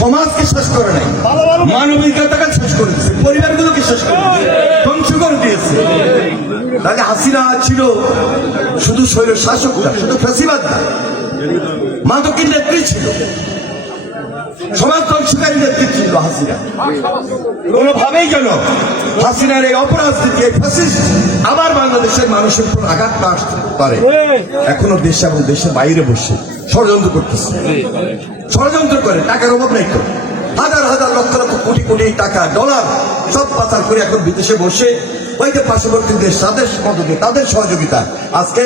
সমাজকে শেষ করে নাই। মানবিকতাকে শেষ করে দিয়েছে। পরিবারগুলোকে শেষ করে দিয়েছে। ধ্বংস করে দিয়েছে। তাহলে হাসিনা ছিল শুধু শৈল শাসক না, শুধু ফেসিবাদ না। মাদকের নেত্রী ছিল। সমাজ ধ্বংসকারী নেত্রী ছিল হাসিনা। কোনোভাবেই যেন হাসিনার এই আবার বাংলাদেশের মানুষের উপর আঘাত না আসতে পারে। এখনও দেশে এবং দেশের বাইরে বসে ষড়যন্ত্র করতেছে। ষড়যন্ত্র করে, টাকার অভাব নাই তো। হাজার হাজার লক্ষ লক্ষ কোটি কোটি টাকা, ডলার সব পাচার করে এখন বিদেশে বসে। ওই পার্শ্ববর্তী দেশ, তাদের মদতে, তাদের সহযোগিতা আজকে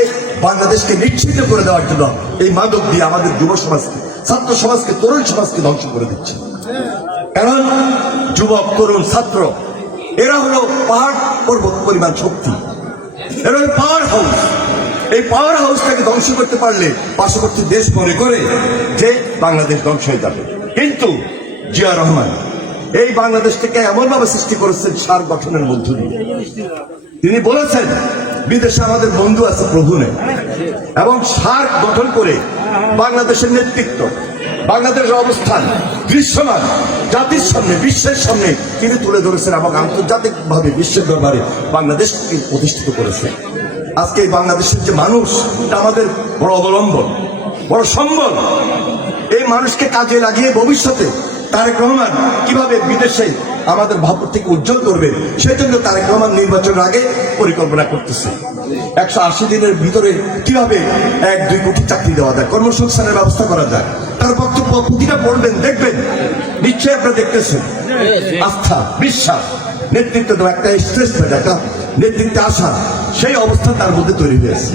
বাংলাদেশকে নিশ্চিত করে দেওয়ার জন্য এই মাদক দিয়ে আমাদের যুব সমাজকে, ছাত্র সমাজকে, তরুণ সমাজকে ধ্বংস করে দিচ্ছে। কারণ যুবক, তরুণ, ছাত্র, এরা হলো পাহাড় পর্বত পরিমাণ শক্তি। এরা পাওয়ার হাউস এই পাওয়ার হাউসটাকে ধ্বংস করতে পারলে পার্শ্ববর্তী দেশ মনে করে যে বাংলাদেশ ধ্বংস হয়ে যাবে। কিন্তু জিয়া রহমান, এই বাংলাদেশটাকে এমনভাবে সৃষ্টি করেছেন সার গঠনের মধ্য দিয়ে। তিনি বলেছেন, বিদেশে আমাদের বন্ধু আছে প্রভু নেই এবং সার গঠন করে বাংলাদেশের নেতৃত্ব, বাংলাদেশের অবস্থান, দৃশ্যমান, জাতির সামনে, বিশ্বের সামনে তিনি তুলে ধরেছেন এবং আন্তর্জাতিকভাবে বিশ্বের দরবারে বাংলাদেশকে প্রতিষ্ঠিত করেছেন। আজকে এই বাংলাদেশের যে মানুষ তা আমাদের বড় অবলম্বন, বড় সম্বল। এই মানুষকে কাজে লাগিয়ে ভবিষ্যতে তারেক রহমান কীভাবে বিদেশে আমাদের ভাবমূর্তিকে উজ্জ্বল করবে সেজন্য তারেক রহমান নির্বাচনের আগে পরিকল্পনা করতেছে। একশো আশি দিনের ভিতরে কীভাবে এক, দুই কোটি চাকরি দেওয়া যায়, কর্মসংস্থানের ব্যবস্থা করা যায়, তার বক্তব্য প্রতিটা পড়বেন, দেখবেন, নিশ্চয়ই আপনারা দেখতেছেন। আস্থা, বিশ্বাস, নেতৃত্ব দেওয়া একটা স্ট্রেস একটা নেতৃত্বে আসা, সেই অবস্থা তার মধ্যে তৈরি হয়েছে।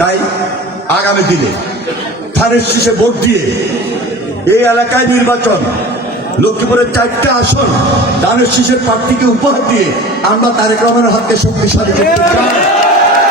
তাই আগামী দিনে থানের শীষে ভোট দিয়ে এই এলাকায় নির্বাচন। লক্ষ্মীপুরের চারটা আসন দানের শীষের প্রার্থীকে উপহার দিয়ে আমরা তারেক রহমানের হাতকে শক্তিশালী করতে চাই।